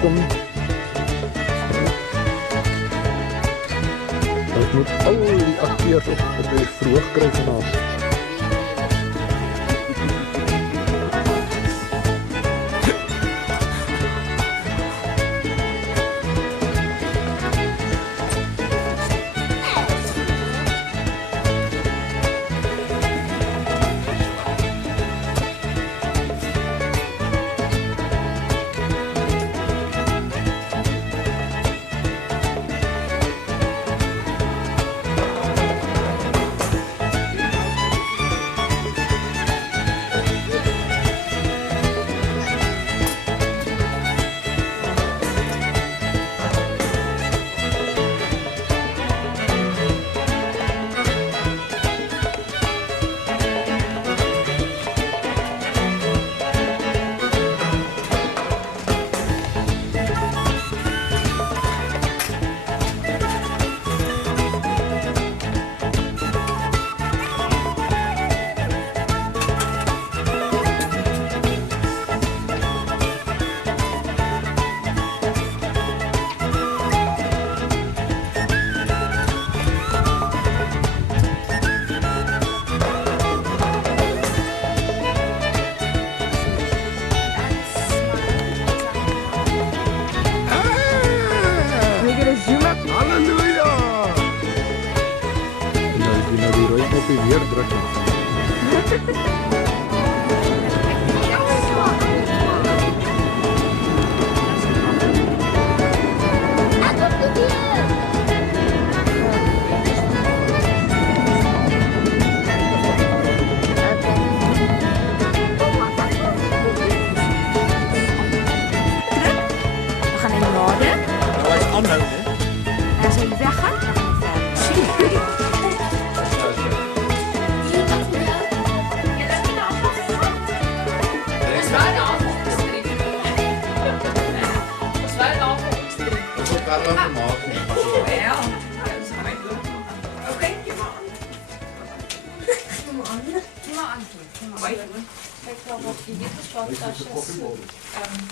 kom. Ek moet al die akteurs op die verhoog kry vanavond. Weer druk We gaan in de noorden. Hij was aanhouden, hè? En als hij weggaat, dan gaan we verder.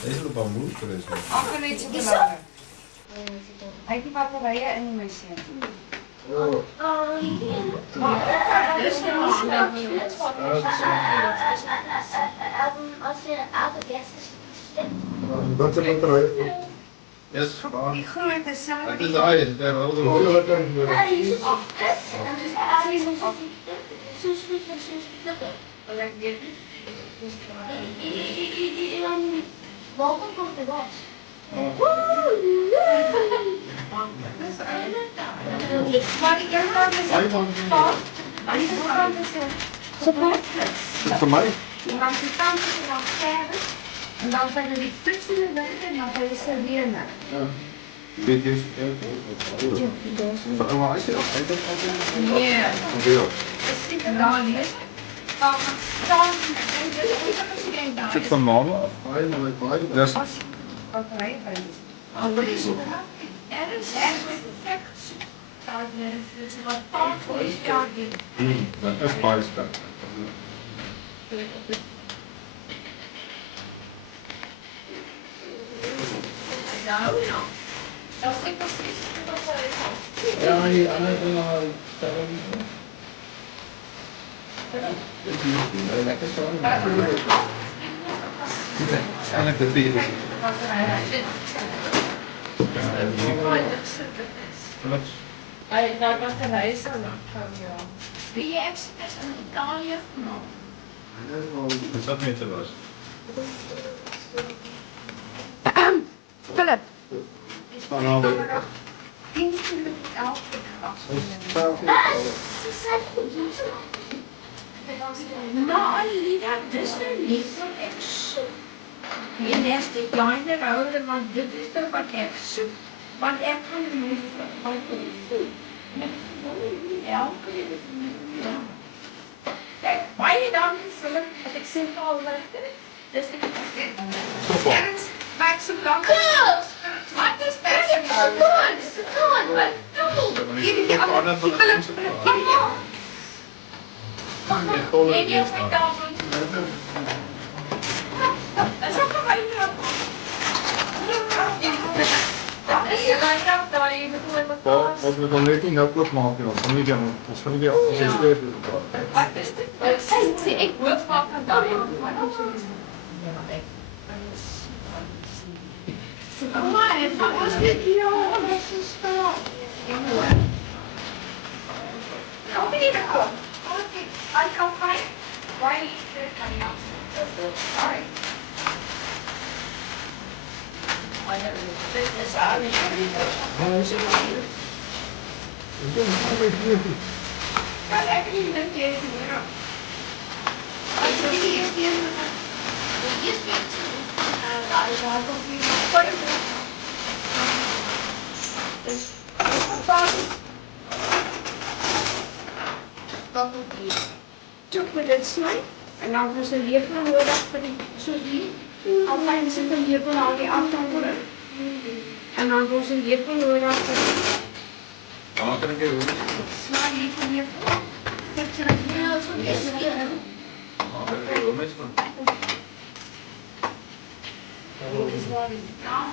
Deze is nog wel moeilijk geweest. Hy die batterye in die masjien. Als je een aantal gasten stemt. Wat is batterij? Ja, dat is gewoon. Die groot is samen. Het is draaien, daar wel de Welkom komt de was. Maar die kant is Voor mij? en dan die kant is er dan verder. En dan zijn er die tussen de weg en dan ga je serveren. Weet je? Van oma is je nog? Ja. Dan niet. Zit van mama? Dat is een spijsbak. Ja, hier aan het lekker zo. En ik de vierde. Daar was de reis van jou. Wie je hebt in Italië? Het zat meer te was. Philip. Nou, Lina, dit is nu niet zo echt zoek. Je nest de kleine ouder, want dit is toch wat echt zoek. Want echt van de meeste van de zoek. Elke keer. Kijk, waar je dan Philip, wat ik zie al dus ik Ernst, maak ze dan. Goed! Wat is best? Goed, wat doe? Jullie allemaal, Philip, nee, die hoeft niet te doen. Dat is ook een beetje. Als we dan net nie nou oopmaak nie, dan gaan nie die ons gaan nie die assisteur doen. Wat is dit? Ek hoop maar van daai. Maar wat is dit hier? Wat is dit? Kom hier kom. Okay, I come find. Why is this coming out? Sorry. I never did this. I was already there. Ek dink hoe met hier. Kan ek nie dit doen nie. Ek sê nie eens nie. Dit is net. Daar is al op die pad. Dis pas. Dat moet hier. Toe met dit sny en dan was 'n lepel nodig vir die so hier. Altyd sit 'n lepel aan die agterkant. En dan was 'n lepel nodig vir Dan kan ik even doen. sny hier van hier. Dit is reg heel so is. Dan kan ik even doen.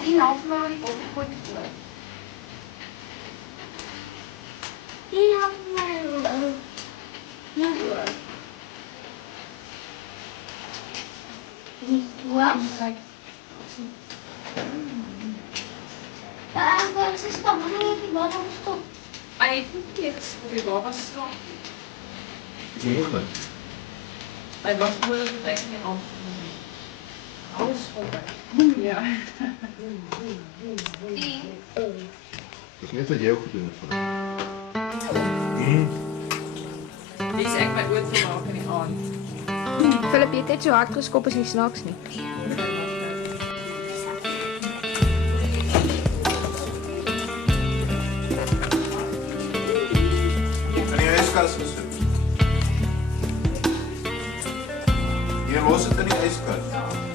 Die afmaak op goed. Die afmaak. Ja. Wow. Wat is dat? Wat is dat? I think it's the Baba song. Mogelijk. I was willing to take me off. Alles voorbij. Ja. Dis net wat jy ook gedoen het vir hom. Die is ek my oud gemaak in die aand. Philip, jy het net so hard geskop as nie snaaks nie. En die ijskast gesit. Hier los het in die ijskast.